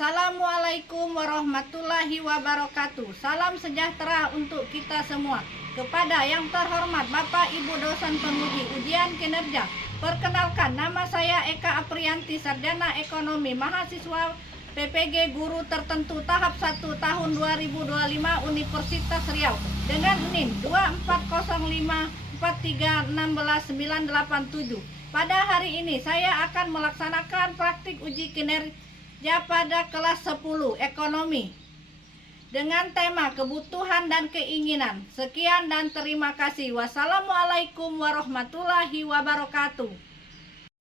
Assalamualaikum warahmatullahi wabarakatuh. Salam sejahtera untuk kita semua. Kepada yang terhormat Bapak Ibu dosen penguji ujian kinerja, perkenalkan, nama saya Eka Aprianti, sarjana ekonomi, mahasiswa PPG Guru Tertentu tahap 1 tahun 2025 Universitas Riau dengan NIM 24054316987. Pada hari ini saya akan melaksanakan praktik uji kinerja pada kelas 10 ekonomi dengan tema kebutuhan dan keinginan. Sekian dan terima kasih. Wassalamualaikum warahmatullahi wabarakatuh.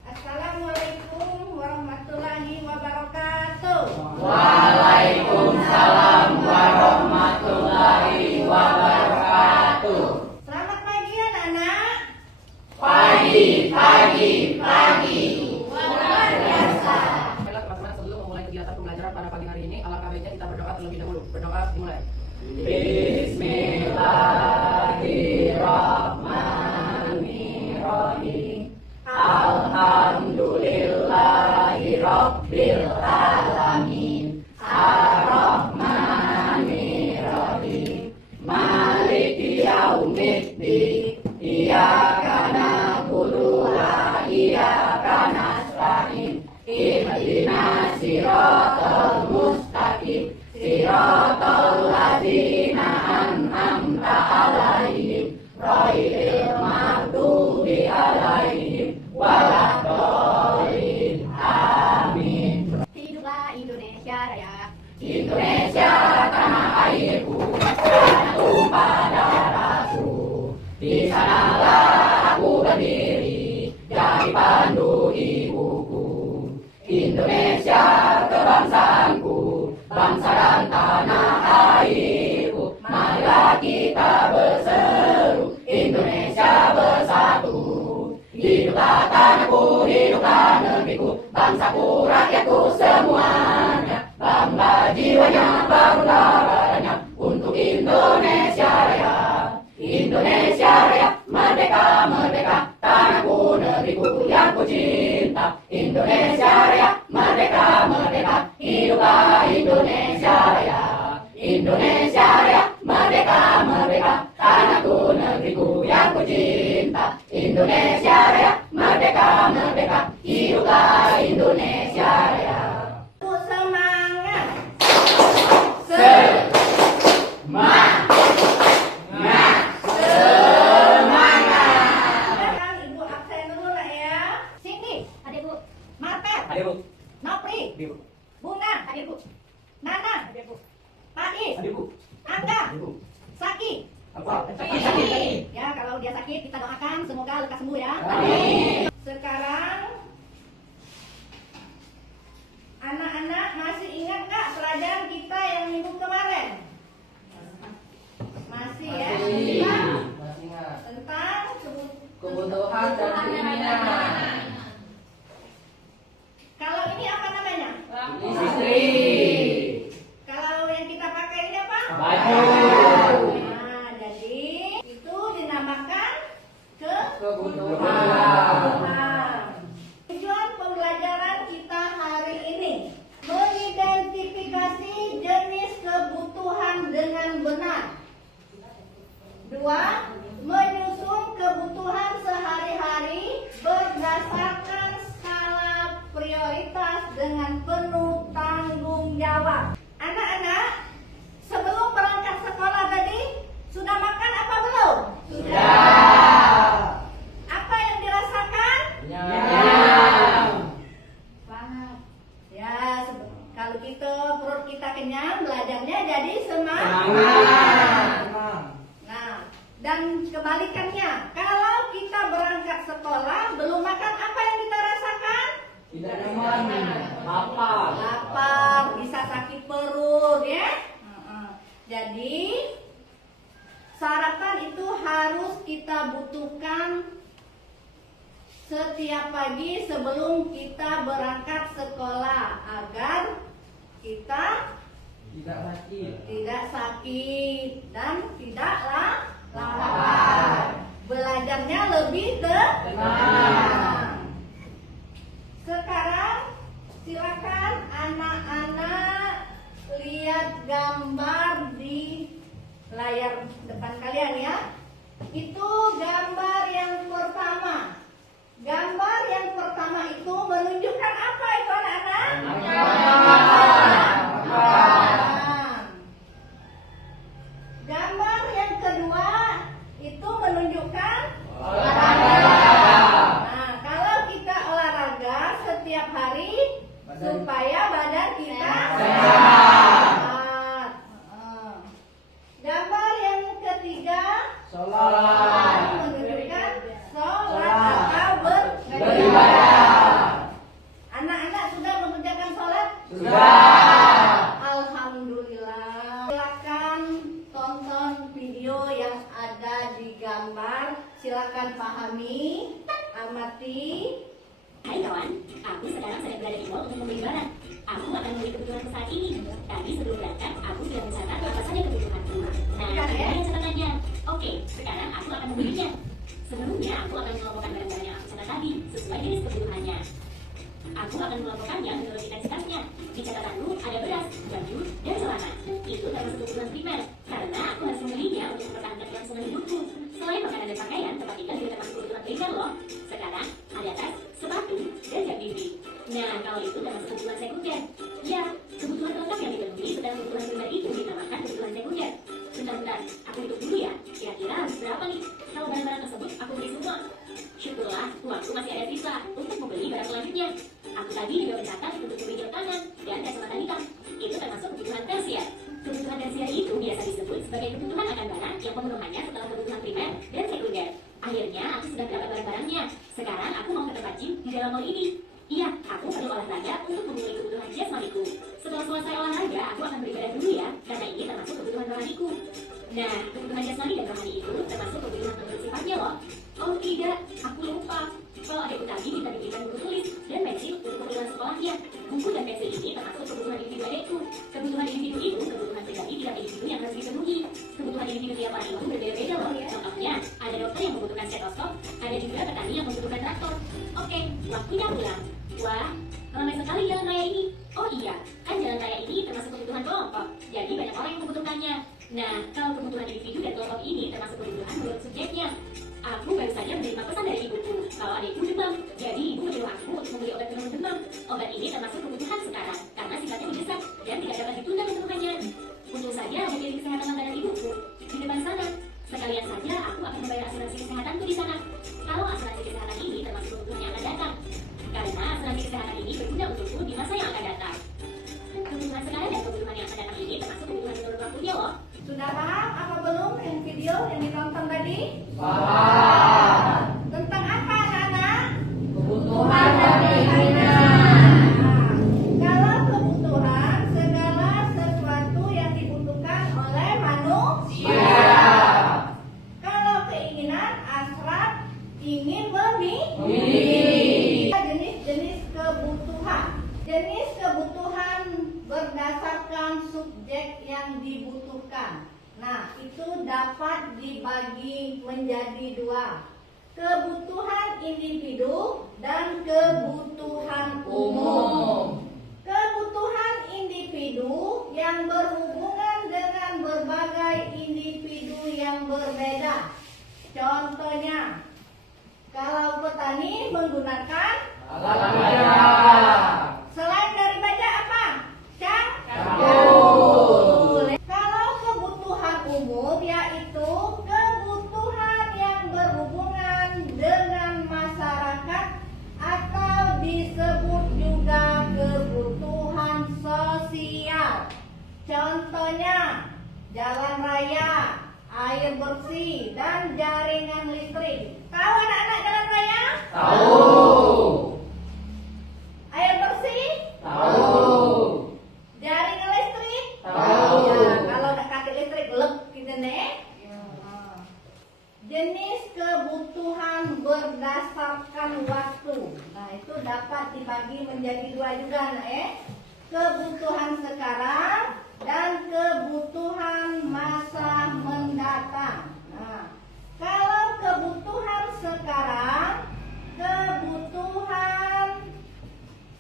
Assalamualaikum warahmatullahi wabarakatuh. Waalaikumsalam warahmatullahi wabarakatuh. Selamat pagi anak-anak. Pagi. Luar biasa. Baiklah teman-teman, sebelum memulai kegiatan pembelajaran pada pagi hari ini, alangkah baiknya kita berdoa terlebih dahulu. Berdoa dimulai. Bismillahirrahmanirrahim. Alhamdulillahirabbil alamin. Ar-Rahmanirrahim. Maliki yaumiddin. Iyyaka na'budu wa iyyaka nasta'in. Ihdinas siratal mustaqim. Siratal ladzina an'amta 'alaihim ghairil maghdubi 'alaihim waladdallin. Amin. Hiduplah Indonesia Raya. Indonesia tanah airku, tanah tumpah darahku. Di sanalah aku berdiri, jadi pandu ibuku. Indonesia kebangsaanku, bangsa dan tanah airku. Marilah kita berseru, Indonesia bersatu. Hiduplah tanahku, hiduplah negeriku, bangsaku, rakyatku semuanya. Bangga jiwanya, bangunlah badannya untuk Indonesia Raya. Indonesia Raya, merdeka, merdeka, tanahku, negeriku yang ku cinta. Indonesia Raya, merdeka, merdeka, hiduplah Indonesia Raya. Indonesia Raya, merdeka, merdeka, tanahku, negeriku yang ku cinta. Indonesia Raya, merdeka, merdeka, hiduplah Indonesia Raya. Semangat. Sekarang Ibu absen dulu lah ya. Sini, Adikku, Marpet, Adikku, Nopri, adikku, Bunga, adikku, Nana, Pais, adikku, Angga, adikku. Saki. Apa? Ya, kalau dia sakit kita doakan semoga lekas sembuh ya. Amin. Sekarang anak-anak masih ingat nggak pelajaran kita yang minggu kemarin? Masih ya? Masih. Tentang Kebutuhan dan keinginan. Kalau ini apa namanya? Istri. Kalau yang kita pakai ini apa? Baju. Nah, jadi itu dinamakan Kebutuhan. Tujuan pembelajaran kita hari ini mengidentifikasi jenis kebutuhan dengan benar. 2. Menyusun kebutuhan sehari-hari berdasarkan skala prioritas dengan penuh tanggung jawab. Anak-anak, sebelum berangkat sekolah tadi sudah makan apa belum? Sudah. Apa yang dirasakan? Nyam. Banget. Ya, kalau perut kita kenyang, belajarnya jadi semangat. Nah, dan kebalikannya, kalau kita berangkat sekolah belum makan, apa yang kita rasakan? Tidak nyaman. Lapar. Lapar, bisa sakit perut ya. Jadi sarapan itu harus kita butuhkan setiap pagi sebelum kita berangkat sekolah agar kita tidak sakit dan tidak lapar. Belajarnya lebih tenang. Sekarang silakan anak-anak lihat gambar di layar depan kalian ya. Itu gambar yang pertama. Gambar yang pertama itu menunjukkan apa itu anak-anak? Makanan. Gambar yang kedua itu menunjukkan olahraga. Nah, kalau kita olahraga setiap hari supaya badan kita sehat. Gambar yang ketiga Sholat. menunjukkan sholat atau Beribadah. Anak-anak sudah mengerjakan sholat? Sudah. Alhamdulillah. Silakan tonton video yang ada di gambar. Silakan pahami, amati. Hai kawan, aku sekarang sedang berada di mall untuk membeli barang. Aku akan membeli kebutuhanku saat ini. Tadi sebelum berangkat, aku sudah mencatat apa saja kebutuhanku. Nah, ini yang catatannya. Oke, sekarang aku akan membelinya. Sebelumnya, aku akan mengelompokkan barang-barang yang aku catat tadi sesuai jenis kebutuhannya. Aku akan mengelompokkannya menurut intensitasnya. Di catatanku ada beras, baju, dan celana. Itu termasuk kebutuhan primer, karena aku harus membelinya untuk mempertahankan kelangsungan hidupku. Selain makanan dan pakaian, tempat tinggal juga termasuk kebutuhan primer loh. Sekarang ada tas, sepatu, dan jam dinding. Nah, kalau itu termasuk kebutuhan sekunder. Ya, kebutuhan lengkap yang dipenuhi setelah kebutuhan primer itu dinamakan kebutuhan sekunder. Bentar-bentar, aku hitung dulu ya. Kira-kira harus berapa nih? Kalau barang-barang tersebut aku beli semua. Syukurlah, uangku masih ada sisa untuk membeli barang selanjutnya. Aku tadi juga mencatat untuk membeli jam tangan dan kacamata hitam. Itu termasuk kebutuhan tersier. Kebutuhan tersier itu biasa disebut sebagai kebutuhan akan barang yang pemenuhannya setelah kebutuhan primer dan sekunder. Akhirnya aku sudah dapat barang-barangnya. Sekarang aku mau ke tempat gym di dalam mall ini. Iya, aku perlu olahraga untuk memenuhi kebutuhan jasmaniku. Setelah selesai olahraga, aku akan beribadah dulu ya, karena ini termasuk kebutuhan rohaniku. Nah, kebutuhan jasmani dan rohani itu termasuk kebutuhan menurut sifatnya loh. Oh tidak, aku lupa. Kalau adikku tadi minta diberikan buku tulis dan pensil untuk kebutuhan sekolahnya. Buku dan pensil ini termasuk kebutuhan individu adikku. Kebutuhan individu itu kebutuhan pribadi tiap individu yang harus dipenuhi. Kebutuhan individu tiap orang itu berbeda-beda loh. Contohnya, ada dokter yang membutuhkan stetoskop, ada juga petani yang membutuhkan traktor. Oke, waktunya pulang. Wah, ramai sekali jalan raya ini. Oh iya, kan jalan raya ini termasuk kebutuhan kelompok. Jadi banyak orang yang membutuhkannya. Nah, kalau kebutuhan individu dan kelompok ini termasuk kebutuhan menurut subjeknya. Aku baru saja menerima pesan dari ibuku kalau adikku demam. Jadi ibu menyuruh aku untuk membeli obat penurun demam. Obat ini termasuk kebutuhan sekarang karena sifatnya mendesak dan tidak dapat ditunda ketemuannya. Untung saja ada klinik kesehatan langganan ibuku di depan sana. Sekalian saja aku akan membayar asuransi kesehatanku di sana. Kalau asuransi kesehatan ini termasuk kebutuhan yang akan datang. Karena asuransi kesehatan ini berguna untukku di masa yang akan datang. Kebutuhan sekarang dan kebutuhan yang akan datang ini termasuk kebutuhan menurut waktunya loh. Sudah paham apa belum yang video yang ditonton tadi? Paham. Tentang apa anak-anak? Kebutuhan dan keinginan. Kalau kebutuhan, segala sesuatu yang dibutuhkan oleh manusia. Kalau keinginan, hasrat, ingin memiliki. Jenis-jenis kebutuhan. Jenis kebutuhan berdasarkan subjek yang dibutuhkan. Nah, itu dapat dibagi menjadi dua. Kebutuhan individu dan kebutuhan umum. Kebutuhan individu yang berhubungan dengan berbagai individu yang berbeda. Contohnya, kalau petani menggunakan Alat kerja. selain dari baja apa? Cabut. Kalau kebutuhan umum yaitu kebutuhan yang berhubungan dengan masyarakat atau disebut juga kebutuhan sosial. Contohnya jalan raya, air bersih, dan jaringan listrik. Tahu anak-anak jalan raya? Tahu. Air bersih? Tahu. Jaringan listrik? Tahu. Ya, kalau udah kaki listrik lep gitu nih. Jenis kebutuhan berdasarkan waktu. Nah, itu dapat dibagi menjadi dua juga, nah, kebutuhan sekarang dan kebutuhan masa mendatang. Nah, kalau kebutuhan sekarang, kebutuhan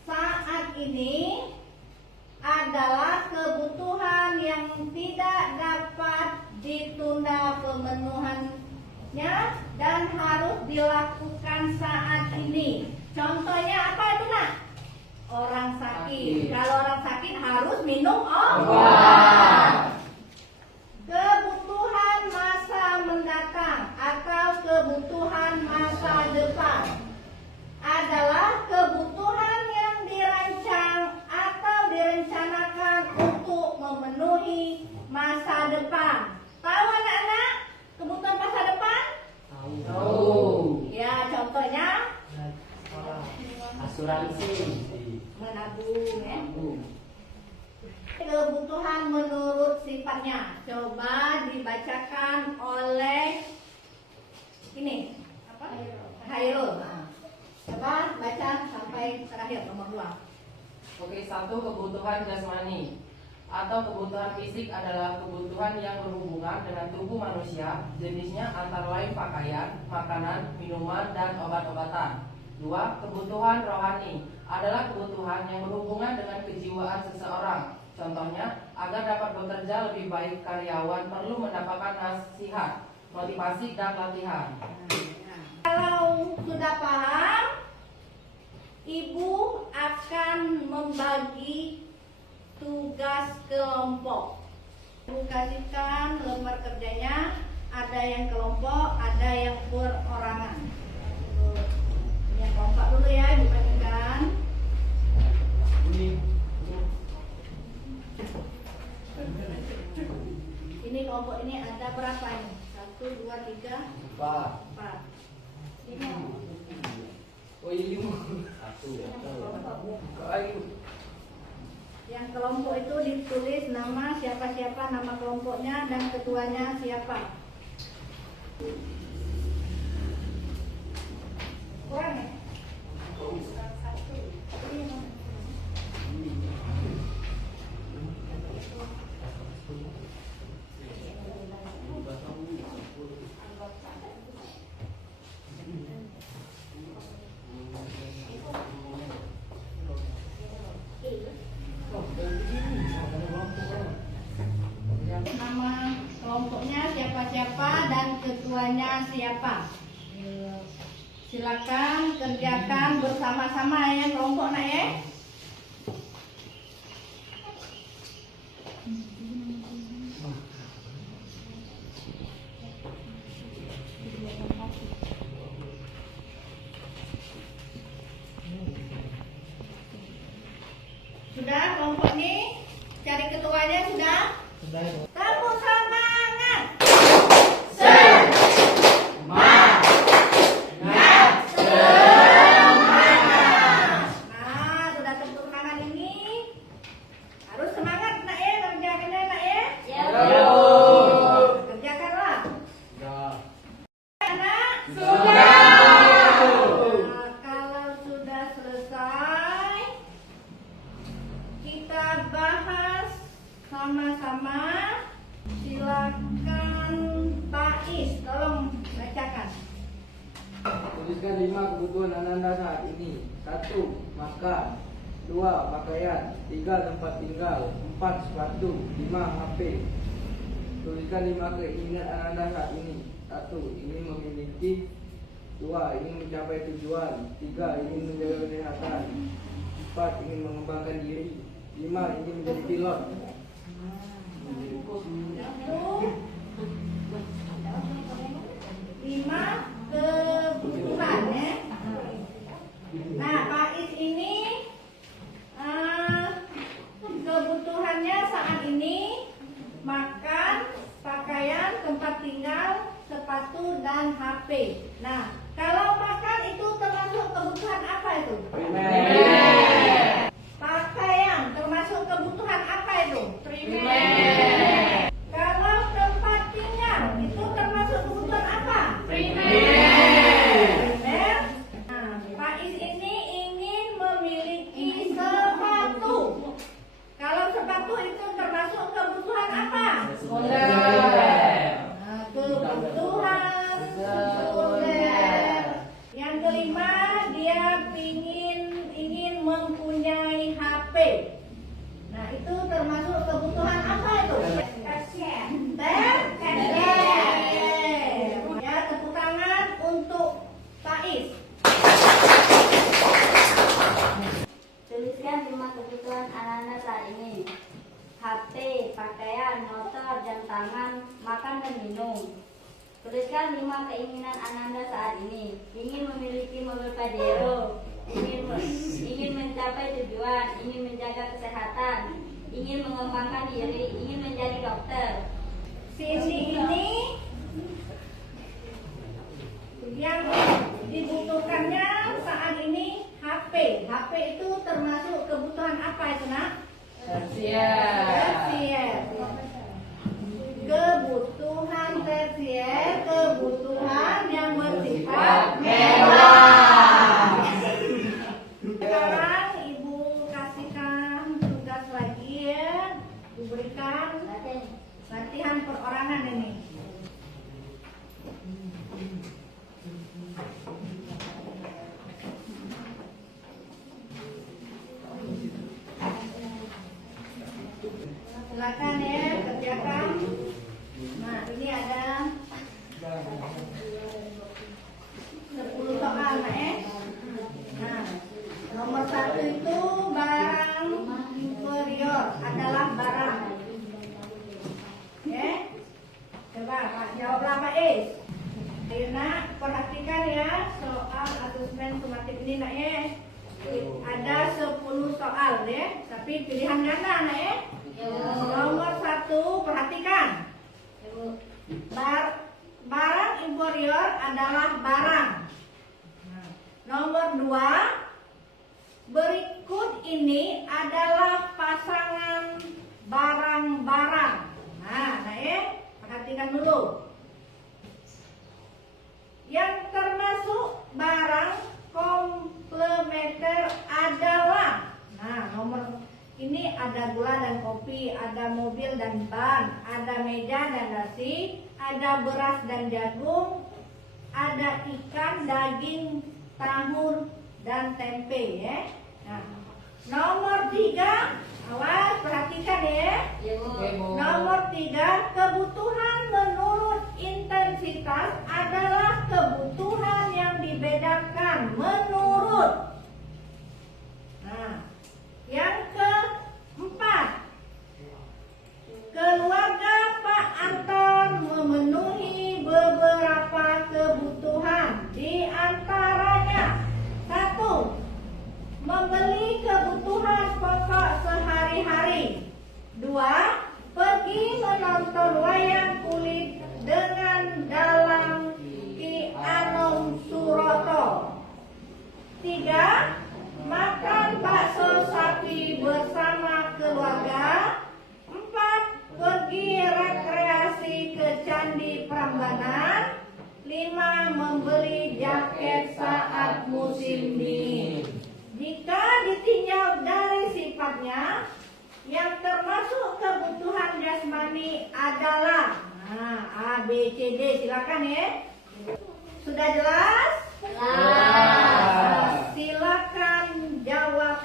saat ini adalah kebutuhan orang Sakit. sakit. Kalau orang sakit harus minum obat. Kebutuhan masa mendatang atau kebutuhan masa depan adalah kebutuhan yang dirancang atau direncanakan untuk memenuhi masa depan. Tahu anak-anak kebutuhan masa depan? Tahu. Ya, contohnya Asuransi. menabung ya. Kebutuhan menurut sifatnya. Coba dibacakan oleh ini apa? Hairul. Nah, coba baca sampai terakhir nomor 2. Oke, 1. Kebutuhan jasmani atau kebutuhan fisik adalah kebutuhan yang berhubungan dengan tubuh manusia, jenisnya antara lain pakaian, makanan, minuman, dan obat-obatan. 2. Kebutuhan rohani adalah kebutuhan yang berhubungan dengan kejiwaan seseorang. Contohnya, agar dapat bekerja lebih baik, karyawan perlu mendapatkan nasihat, motivasi, dan latihan. Kalau sudah paham, ibu akan membagi tugas kelompok. Ibu kasihkan lembar kerjanya, ada yang kelompok, ada yang perorangan. Yang kelompok dulu ya, dibagikan. Ini kelompok ini ada berapa ini? 1, 2, 3, 4. Ini Oh iya. Satu. yang kelompok itu ditulis nama siapa-siapa, nama kelompoknya dan ketuanya siapa. Kurang ya? Nama kelompoknya siapa-siapa dan ketuanya siapa. Silakan kerjakan bersama-sama ya kelompok nak ya. Sudah kelompok ini cari ketuanya sudah? Tepuk semangat. Nah, sudah tepuk semangat ini harus semangat nak ya, kerjakannya nak ya. Kerjakanlah. Anak. Nah, kalau sudah selesai, kita bahas sama-sama. Silakan Pak Is, tolong bacakan. Tuliskan 5 kebutuhan Ananda saat ini. 1. Makan. 2. Pakaian. 3. Tempat tinggal. 4. Sepatu. 5. HP. Tuliskan 5 keinginan Ananda saat ini. 1. Ingin memiliki. 2. Ingin mencapai tujuan. 3. Ingin menjaga kesehatan. 4. Ingin mengembangkan diri. 5. Ingin menjadi pilot. Lima kebutuhan ya. Nah, Pak Is ini kebutuhannya saat ini makan, pakaian, tempat tinggal, sepatu dan HP. Nah, kalau makan itu termasuk kebutuhan apa itu? Pakaian termasuk kebutuhan apa itu? Kalau tempat tinggal itu termasuk kebutuhan apa? Primer. Nah, Pak Is ini ingin memiliki sepatu. Kalau sepatu itu termasuk kebutuhan apa? Nah, kebutuhan sekunder. Yang kelima, dia ingin mempunyai HP. Nah, itu termasuk kebutuhan apa itu? Ya, tepuk tangan untuk Pak Is. Tuliskan HP, pakaian, motor, jam tangan, makan dan minum. Tuliskan 5 keinginan Ananda saat ini. Ingin memiliki mobil Pajero, ingin mencapai tujuan, ingin menjaga kesehatan, ingin mengembangkan diri, ingin menjadi dokter. Cindy ini yang dibutuhkannya saat ini HP. HP itu termasuk kebutuhan apa itu nak? Tersier. Kebutuhan tersier, kebutuhan yang bersifat mewah. Sekarang ibu kasihkan tugas lagi ya, diberikan latihan perorangan ini. Silakan ya, kerjakan. Nah, ini ada 10 soal nah, Nah, nomor 1 itu barang inferior adalah barang. Ya. Coba Pak jawab apa is? Ayo nak, perhatikan ya soal asesmen sumatif ini nak ya. Ada 10 soal ya, tapi pilihan ganda nak ya. Nomor 1 perhatikan. Barang inferior adalah barang. Nomor 2, berikut ini adalah pasangan barang-barang. Nah, perhatikan dulu. Yang termasuk barang komplementer adalah, nah nomor ini ada gula dan kopi, ada mobil dan ban, ada meja dan nasi, ada beras dan jagung, ada ikan, daging, tahu dan tempe ya. Nah, nomor 3, awas perhatikan ya. Nomor 3, kebutuhan menurut intensitas adalah kebutuhan yang dibedakan menurut. Nah, yang keempat, keluarga Pak Anton memenuhi beberapa kebutuhan, di antaranya 1, membeli kebutuhan pokok sehari-hari. 2, pergi menonton wayang kulit dengan dalang Ki Anom Suroto. 3, makan bakso sapi bersama keluarga. 4, pergi rekreasi ke Candi Prambanan. 5, membeli jaket saat musim dingin. Jika ditinjau dari sifatnya, yang termasuk kebutuhan jasmani adalah A, B, C, D. Silakan ya. Sudah jelas? Silakan jawab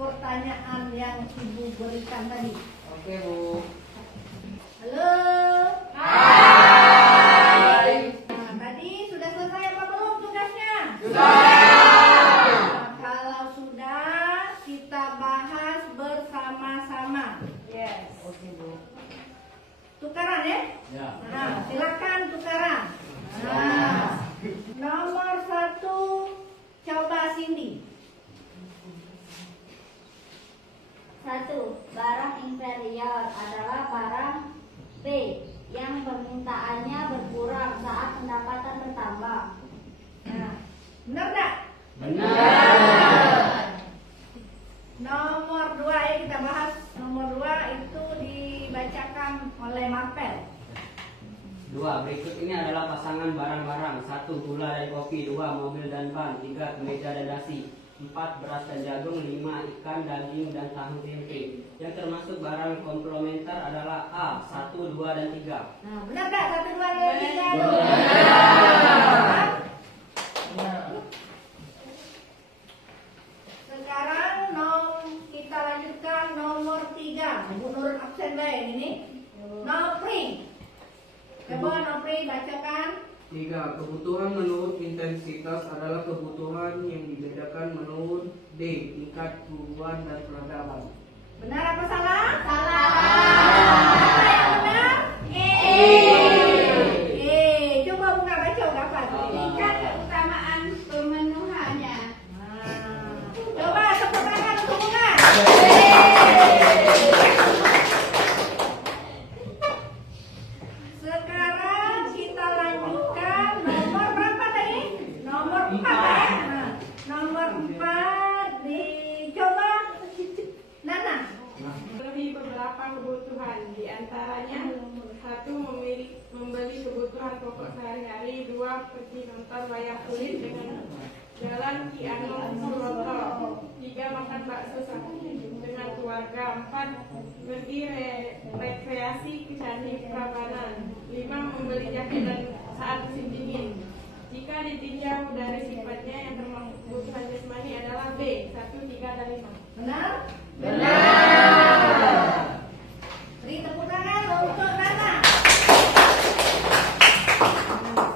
pertanyaan yang ibu berikan tadi. Oke Bu. Halo. Hai. Nah, tadi sudah selesai apa belum tugasnya? Kalau sudah, kita bahas bersama-sama. Yes. Oke Bu. Tukaran ya? Ya. Nah, silakan tukaran. Nah, nomor 1, coba Cindy. 1. Barang inferior adalah barang B yang permintaannya berkurang saat pendapatan bertambah. Nah, benar enggak? Benar. Nomor 2 ya, kita bahas. Nomor 2 itu dibacakan oleh Marpel. 2. Berikut ini adalah pasangan barang-barang. 1, gula dan kopi. 2, mobil dan ban. 3, kemeja dan nasi. 4, beras dan jagung. 5, ikan, daging, dan tahu tempe. Yang termasuk barang komplementer adalah A, 1, 2, dan 3. Nah, benar enggak? 1, 2, dan 3. Sekarang kita lanjutkan nomor 3. Menurut absen baik ini. Nopri. Coba Nopri bacakan. 3. Kebutuhan menurut intensitas adalah kebutuhan yang dibedakan menurut D, tingkat kebutuhan dan peradaban. Benar apa salah? Salah. Apa yang benar? Coba Bunga baca ungkapan. Tingkat keutamaan pemenuhannya. Coba tepuk tangan untuk Bunga. Sekarang kita lanjutkan nomor berapa tadi? Nomor 4 ya. Nah, nomor 4 dicoba Nana. Memenuhi beberapa kebutuhan, di antaranya satu membeli kebutuhan pokok sehari-hari, dua pergi nonton wayang kulit dengan jalan Ki Anom Suroto, tiga makan bakso dengan keluarga, empat pergi rekreasi ke Candi Prambanan, lima membeli jaket dan saat musim dingin. Jika ditinjau dari sifatnya yang termasuk kebutuhan jasmani adalah B, 1, 3, dan 5. Benar? Benar. Beri tepuk tangan untuk Nana.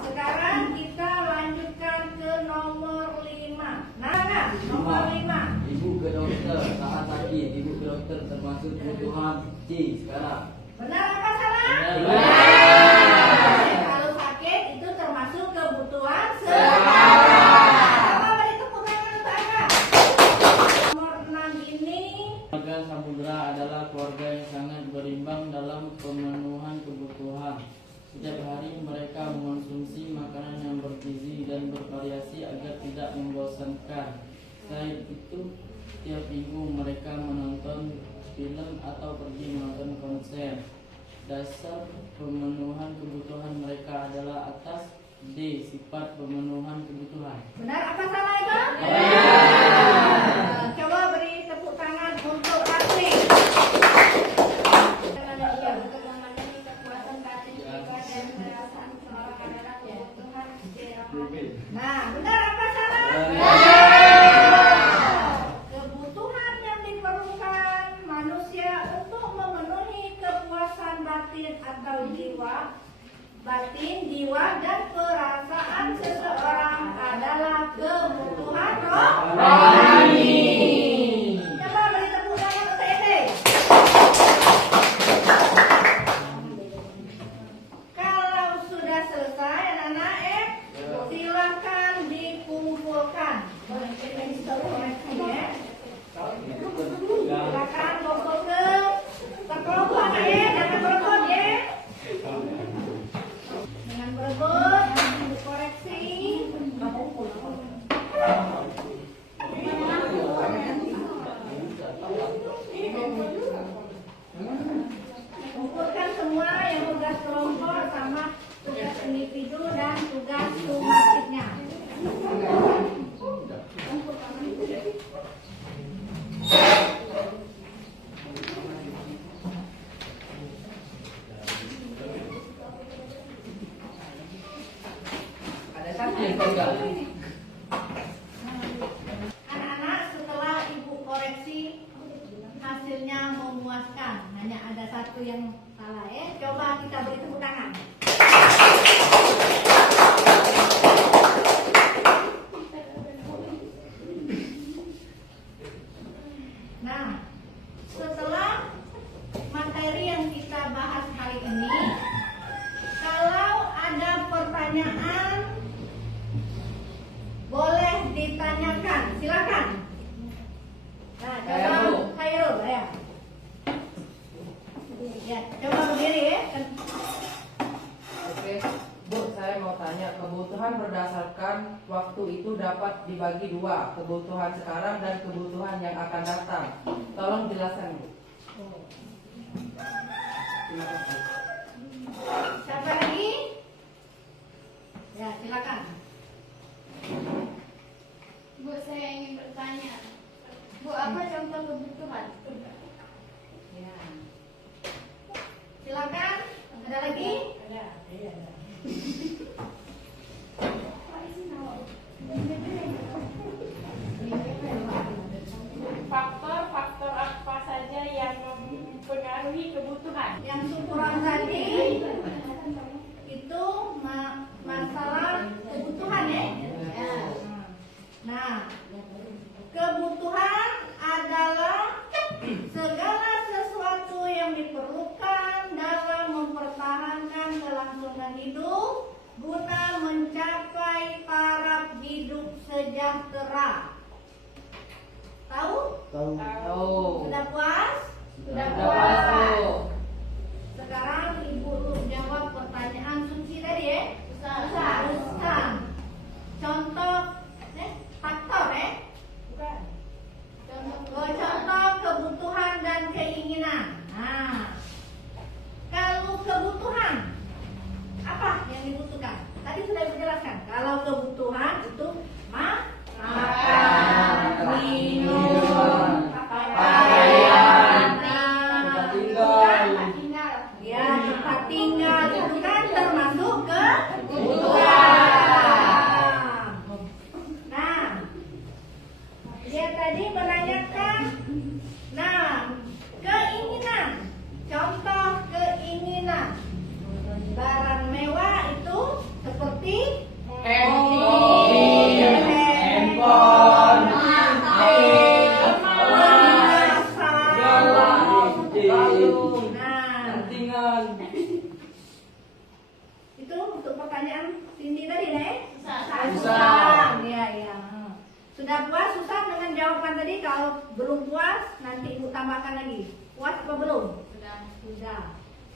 Sekarang kita lanjutkan ke nomor 5. Nana, nomor 5. Ibu ke dokter saat sakit. Ibu ke dokter termasuk kebutuhan C sekarang. Benar apa salah? Benar. Kalau sakit itu termasuk kebutuhan sekarang. Coba beri tepuk tangan untuk Angga. Nomor 6 ini Keluarga Samudra adalah keluarga yang sangat berimbang dalam pemenuhan kebutuhan. Setiap hari mereka mengonsumsi makanan yang bergizi dan bervariasi agar tidak membosankan. Selain itu, tiap minggu mereka menonton film atau pergi menonton konser. Dasar pemenuhan kebutuhan mereka adalah atas D. Sifat pemenuhan kebutuhan. benar apa salah itu? Coba beri tepuk tangan untuk Ratri. Memenuhi kepuasan batin, jiwa, dan perasaan seorang adalah kebutuhan istirahat. Nah, benar apa salah? Kebutuhan yang diperlukan manusia untuk memenuhi kepuasan batin atau jiwa dan perasaan seseorang adalah kebutuhan rohani. Coba beri tepuk tangan untuk Ede. Kalau sudah selesai anak-anak silakan dikumpulkan. Silakan kumpul ke kelompok ya, jangan berebut ya. Jangan berebut, nanti dikoreksi. Kumpulkan semua yang tugas kelompok sama tugas individu dan tugas sumatiknya. Ada satu yang gagal. Anak-anak, setelah ibu koreksi hasilnya memuaskan, hanya ada satu yang salah ya. Coba kita beri tepuk tangan. Nah, setelah materi yang kita bahas hari ini, kalau ada pertanyaan boleh ditanyakan, silakan. Nah, coba Khairul ya. Ya, coba berdiri ya. Oke, Bu, saya mau tanya, kebutuhan berdasarkan waktu itu dapat dibagi dua, kebutuhan sekarang dan kebutuhan yang akan datang. Tolong jelaskan, Bu. Terima kasih. Siapa lagi? Ya, silakan. Bu, saya ingin bertanya. Bu, apa contoh kebutuhan? Ya. Silakan. Ada lagi? Faktor-faktor apa saja yang mempengaruhi kebutuhan? Yang syukuran tadi itu masalah kebutuhan ya. Nah, kebutuhan adalah segala hidup guna mencapai taraf hidup sejahtera. Tahu? Tahu. Sudah puas? Sudah puas, Bu. Sekarang Ibu jawab pertanyaan Suci tadi ya. Susah. Contoh faktor bukan. Contoh kebutuhan dan keinginan. Nah, kalau kebutuhan apa yang dibutuhkan? Tadi sudah dijelaskan. Kalau kebutuhan itu makan, minum, pakaian, tempat tinggal. ya tempat tinggal itu kan termasuk kebutuhan. Nah, dia tadi menanyakan, keinginan. Contoh keinginan. Barang mewah itu seperti Handphone. Pentingan. Itu untuk pertanyaan Cindy tadi, Nek? Susah. Iya. Sudah puas, susah dengan jawaban tadi? Kalau belum puas, nanti Ibu tambahkan lagi. Puas apa belum? Sudah.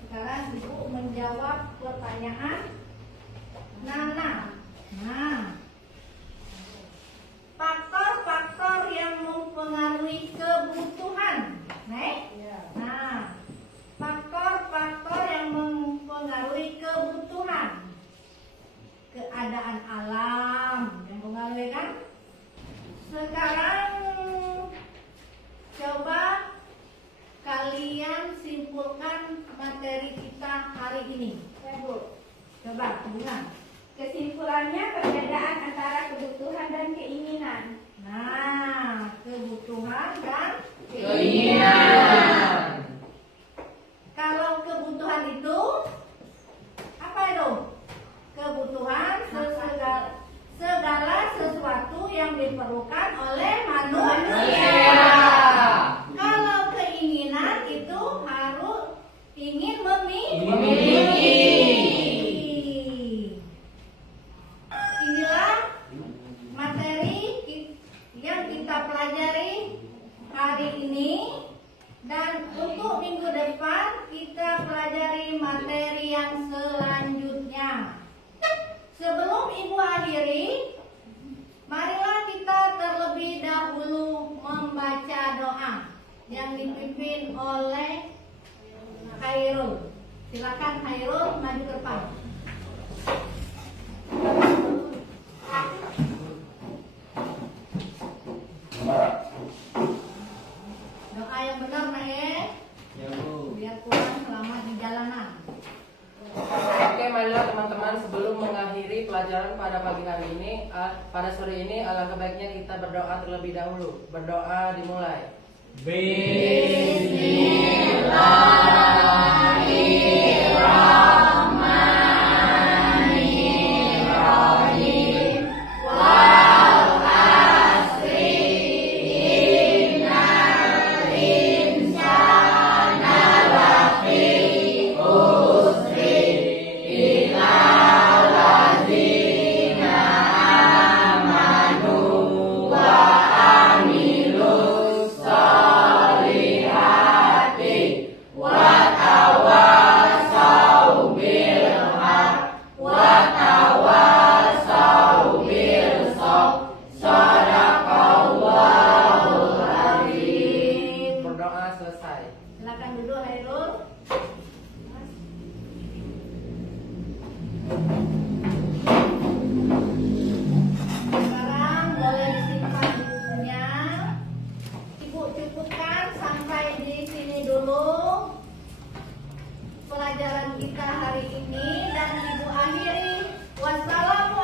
Sekarang Ibu menjawab pertanyaan Nana. Nah, faktor-faktor yang mempengaruhi kebutuhan, Nek? Nah, faktor-faktor yang mempengaruhi kebutuhan. Keadaan alam yang mempengaruhi kan? Sekarang coba kalian simpulkan materi kita hari ini. Coba hubungan. Kesimpulannya perbedaan antara kebutuhan dan keinginan. Nah, kebutuhan dan Keinginan. Kalau kebutuhan itu apa itu? Kebutuhan segala sesuatu yang diperlukan oleh manusia. Kalau keinginan itu harus ingin memiliki. Inilah materi yang kita pelajari hari ini, dan untuk minggu depan kita pelajari materi yang selanjutnya. Sebelum Ibu akhiri, marilah kita terlebih dahulu membaca doa yang dipimpin oleh Khairul. Silakan Khairul maju ke depan. Doa yang benar, Nak Ya, Bu. biar Tuhan selamat di jalanan. Oke, marilah teman-teman, sebelum mengakhiri pelajaran pada pagi hari ini, pada sore ini, alangkah baiknya kita berdoa terlebih dahulu. Berdoa dimulai. Berdoa selesai. Silakan duduk Khairul. Sekarang boleh disimpan bukunya. Ibu cukupkan sampai di sini dulu pelajaran kita hari ini, dan Ibu akhiri. Wassalamualaikum